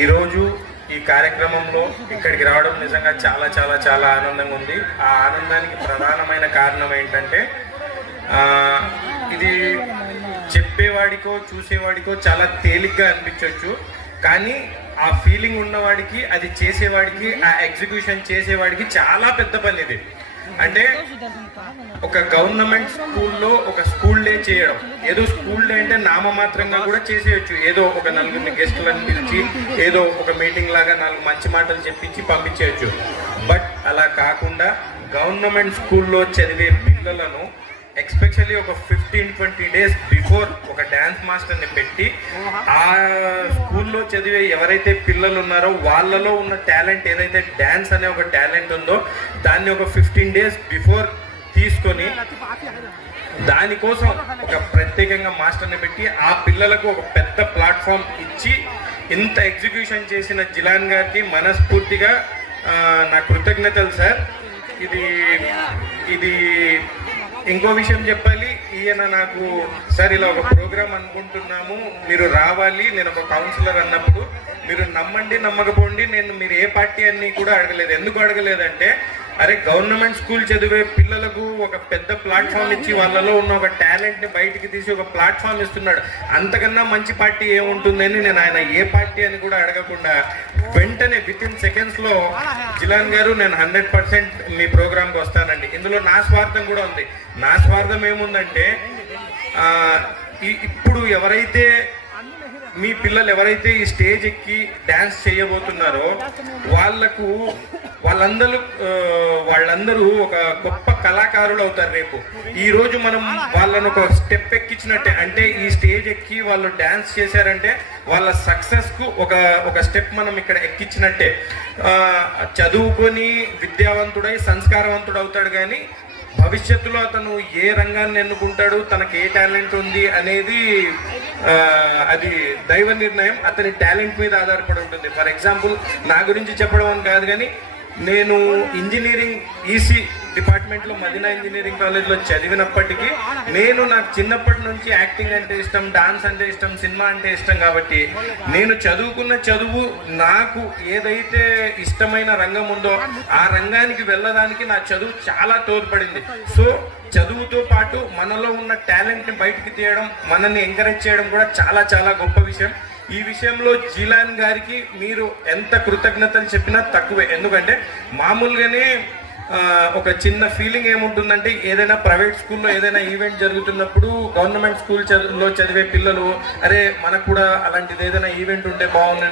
ఈరోజు ఈ కార్యక్రమంలో ఇక్కడికి రావడం నిజంగా చాలా చాలా చాలా ఆనందంగా ఉంది. ఆ ఆనందానికి ప్రధానమైన కారణం ఏంటంటే ఇది చెప్పేవాడికో చూసేవాడికో చాలా తేలిగ్గా అనిపించవచ్చు, కానీ ఆ ఫీలింగ్ ఉన్నవాడికి, అది చేసేవాడికి, ఆ ఎగ్జిక్యూషన్ చేసేవాడికి చాలా పెద్ద పని ఇది. అంటే ఒక గవర్నమెంట్ స్కూల్లో ఒక స్కూల్ డే చేయడం, ఏదో స్కూల్ డే అంటే నామమాత్రంగా కూడా చేసేయచ్చు, ఏదో ఒక నలుగురిని గెస్టులను పిలిచి ఏదో ఒక మీటింగ్ లాగా 4 మంచి మాటలు చెప్పించి పంపించేయచ్చు. బట్ అలా కాకుండా గవర్నమెంట్ స్కూల్లో చదివే పిల్లలను ఎస్పెషల్లీ ఒక 15-20 డేస్ బిఫోర్ ఒక డ్యాన్స్ మాస్టర్ని పెట్టి ఆ స్కూల్లో చదివే ఎవరైతే పిల్లలు ఉన్నారో వాళ్ళలో ఉన్న టాలెంట్, ఏదైతే డ్యాన్స్ అనే ఒక టాలెంట్ ఉందో దాన్ని ఒక 15 డేస్ బిఫోర్ తీసుకొని దానికోసం ఒక ప్రత్యేకంగా మాస్టర్ని పెట్టి ఆ పిల్లలకు ఒక పెద్ద ప్లాట్ఫామ్ ఇచ్చి ఇంత ఎగ్జిక్యూషన్ చేసిన జిలాన్ గారికి మనస్ఫూర్తిగా నా కృతజ్ఞతలు సార్. ఇది ఇంకో విషయం చెప్పాలి, ఈయన నాకు సార్ ఇలా ఒక ప్రోగ్రామ్ అనుకుంటున్నాము, మీరు రావాలి, నేను ఒక కౌన్సిలర్ అన్నప్పుడు మీరు నమ్మండి నమ్మకపోండి, నేను మీరు ఏ పార్టీ అని కూడా అడగలేదు. ఎందుకు అడగలేదంటే, అరే గవర్నమెంట్ స్కూల్ చదివే పిల్లలకు ఒక పెద్ద ప్లాట్ఫామ్ ఇచ్చి వాళ్ళలో ఉన్న ఒక టాలెంట్ని బయటికి తీసి ఒక ప్లాట్ఫామ్ ఇస్తున్నాడు, అంతకన్నా మంచి పార్టీ ఏముంటుందని నేను ఆయన ఏ పార్టీ అని కూడా అడగకుండా వెంటనే వితిన్ సెకండ్స్లో జిలాన్ గారు నేను 100% మీ ప్రోగ్రామ్కి వస్తానండి. ఇందులో నా స్వార్థం కూడా ఉంది. నా స్వార్థం ఏముందంటే, ఇప్పుడు ఎవరైతే మీ పిల్లలు ఎవరైతే ఈ స్టేజ్ ఎక్కి డ్యాన్స్ చేయబోతున్నారో వాళ్ళందరూ ఒక గొప్ప కళాకారులు అవుతారు రేపు. ఈ రోజు మనం వాళ్ళను ఒక స్టెప్ ఎక్కించినట్టే, అంటే ఈ స్టేజ్ ఎక్కి వాళ్ళు డ్యాన్స్ చేశారంటే వాళ్ళ సక్సెస్ కు ఒక స్టెప్ మనం ఇక్కడ ఎక్కించినట్టే. చదువుకొని విద్యావంతుడై సంస్కారవంతుడు అవుతాడు, కానీ భవిష్యత్తులో అతను ఏ రంగాన్ని ఎన్నుకుంటాడు, తనకి ఏ టాలెంట్ ఉంది అనేది అది దైవ నిర్ణయం, అతని టాలెంట్ మీద ఆధారపడి ఉంటుంది. ఫర్ ఎగ్జాంపుల్ నా గురించి చెప్పడం అని కాదు, కానీ నేను ఇంజనీరింగ్ ఈసీ డిపార్ట్మెంట్లో మదీనా ఇంజనీరింగ్ కాలేజ్లో చదివినప్పటికీ నాకు చిన్నప్పటి నుంచి యాక్టింగ్ అంటే ఇష్టం, డాన్స్ అంటే ఇష్టం, సినిమా అంటే ఇష్టం. కాబట్టి నేను చదువుకున్న చదువు నాకు ఏదైతే ఇష్టమైన రంగం ఉందో ఆ రంగానికి వెళ్ళడానికి నా చదువు చాలా తోడ్పడింది. సో చదువుతో పాటు మనలో ఉన్న టాలెంట్ని బయటికి తీయడం, మనల్ని ఎంకరేజ్ చేయడం కూడా చాలా చాలా గొప్ప విషయం. ఈ విషయంలో జిలాన్ గారికి మీరు ఎంత కృతజ్ఞతలు చెప్పినా తక్కువే. ఎందుకంటే మామూలుగానే ఒక చిన్న ఫీలింగ్ ఏముంటుందంటే, ఏదైనా ప్రైవేట్ స్కూల్లో ఏదైనా ఈవెంట్ జరుగుతున్నప్పుడు గవర్నమెంట్ స్కూల్లో చదివే పిల్లలు, అరే మనకు కూడా అలాంటిది ఏదైనా ఈవెంట్ ఉంటే బాగుండు